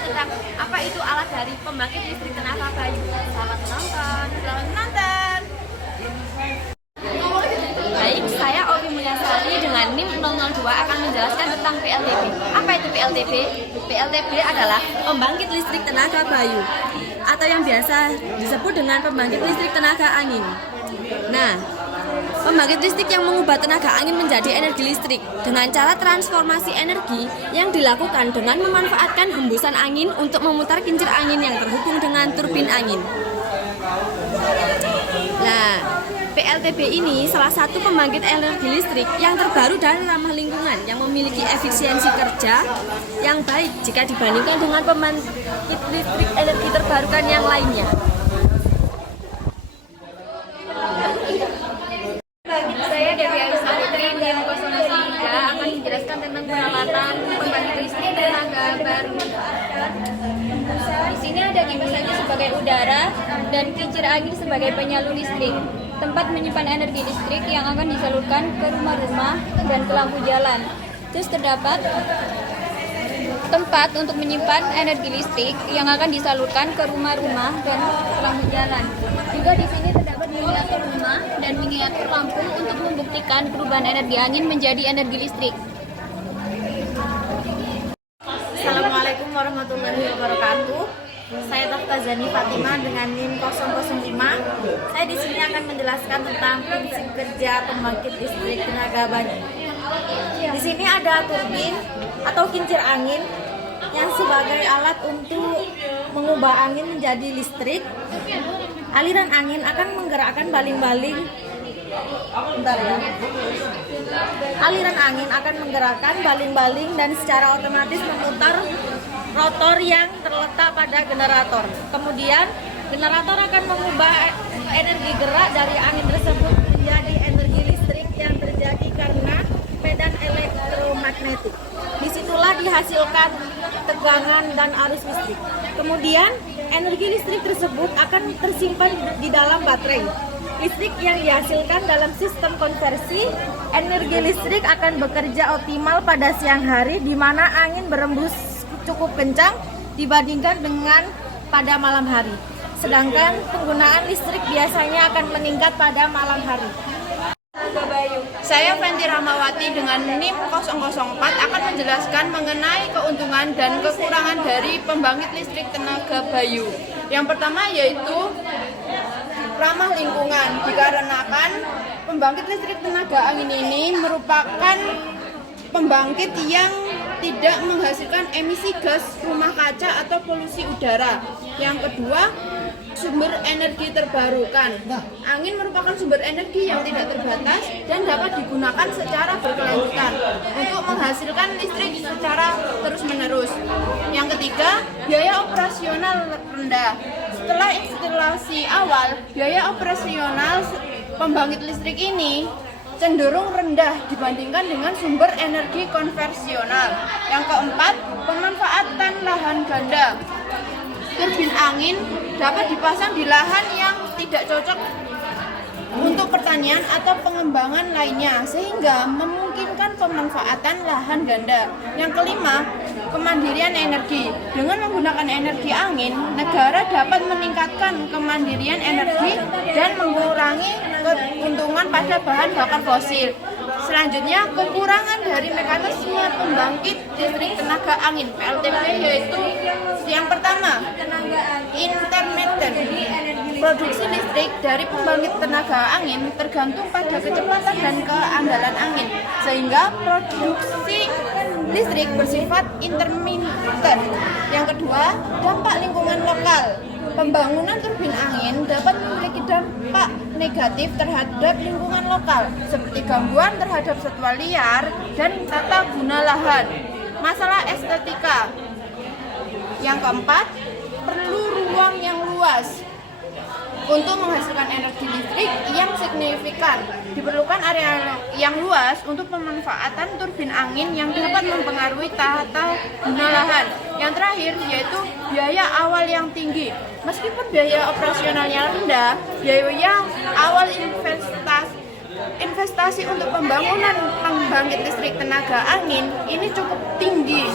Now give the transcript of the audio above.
tentang apa itu alat dari pembangkit listrik tenaga bayu. Selamat menonton, selamat menonton. Baik, saya Ovi Mulyasari dengan NIM 002 akan menjelaskan tentang PLTB. Apa itu PLTB? PLTB adalah pembangkit listrik tenaga bayu atau yang biasa disebut dengan pembangkit listrik tenaga angin. Nah, pembangkit listrik yang mengubah tenaga angin menjadi energi listrik dengan cara transformasi energi yang dilakukan dengan memanfaatkan hembusan angin untuk memutar kincir angin yang terhubung dengan turbin angin. Nah, PLTB ini salah satu pembangkit energi listrik yang terbaru dan ramah lingkungan yang memiliki efisiensi kerja yang baik jika dibandingkan dengan pembangkit listrik energi terbarukan yang lainnya. Saya Dewi Arisawitri NIM 003 akan menjelaskan tentang peralatan pembangkit listrik tenaga baru. Di sini ada kipas angin sebagai udara dan kincir angin sebagai penyalur listrik. Tempat menyimpan energi listrik yang akan disalurkan ke rumah-rumah dan ke lampu jalan. Terus terdapat tempat untuk menyimpan energi listrik yang akan disalurkan ke rumah-rumah dan ke lampu jalan. Juga di sini terdapat miniatur rumah dan miniatur lampu untuk membuktikan perubahan energi angin menjadi energi listrik. Assalamualaikum warahmatullahi wabarakatuh. Saya Dr. Zani Fatima dengan NIM 005. Saya di sini akan menjelaskan tentang prinsip kerja pembangkit listrik tenaga bayu. Di sini ada turbin atau kincir angin yang sebagai alat untuk mengubah angin menjadi listrik. Aliran angin akan menggerakkan baling-baling. Aliran angin akan menggerakkan baling-baling dan secara otomatis memutar rotor yang terletak pada generator. Kemudian generator akan mengubah energi gerak dari angin tersebut menjadi energi listrik yang terjadi karena medan elektromagnetik. Disitulah dihasilkan tegangan dan arus listrik. Kemudian energi listrik tersebut akan tersimpan di dalam baterai. Listrik yang dihasilkan dalam sistem konversi energi listrik akan bekerja optimal pada siang hari di mana angin berembus cukup kencang dibandingkan dengan pada malam hari. Sedangkan penggunaan listrik biasanya akan meningkat pada malam hari. Saya Fenty Rahmawati dengan NIM 004 akan menjelaskan mengenai keuntungan dan kekurangan dari pembangkit listrik tenaga bayu. Yang pertama yaitu ramah lingkungan, dikarenakan pembangkit listrik tenaga angin ini merupakan pembangkit yang tidak menghasilkan emisi gas rumah kaca atau polusi udara. Yang kedua, sumber energi terbarukan. Angin merupakan sumber energi yang tidak terbatas dan dapat digunakan secara berkelanjutan untuk menghasilkan listrik secara terus-menerus. Yang ketiga, biaya operasional rendah. Setelah instalasi awal, biaya operasional pembangkit listrik ini cenderung rendah dibandingkan dengan sumber energi konvensional. Yang keempat, pemanfaatan lahan ganda. Turbin angin dapat dipasang di lahan yang tidak cocok untuk pertanian atau pengembangan lainnya sehingga memungkinkan pemanfaatan lahan ganda. Yang kelima, kemandirian energi. Dengan menggunakan energi angin, negara dapat meningkatkan kemandirian energi dan mengurangi keuntungan pada bahan bakar fosil. Selanjutnya, kekurangan dari mekanisme pembangkit listrik tenaga angin PLTB yaitu yang pertama, intermittent. Produksi listrik dari pembangkit tenaga angin tergantung pada kecepatan dan keandalan angin, sehingga produksi listrik bersifat intermittent. Yang kedua, dampak lingkungan lokal. Pembangunan turbin angin dapat memiliki dampak negatif terhadap lingkungan lokal, seperti gangguan terhadap satwa liar dan tata guna lahan. Masalah estetika. Yang keempat, perlu ruang yang luas. Untuk menghasilkan energi listrik yang signifikan, diperlukan area yang luas untuk pemanfaatan turbin angin yang dapat mempengaruhi tata guna lahan. Yang terakhir yaitu biaya awal yang tinggi. Meskipun biaya operasionalnya rendah, biaya awal investasi untuk pembangunan pembangkit listrik tenaga angin ini cukup tinggi.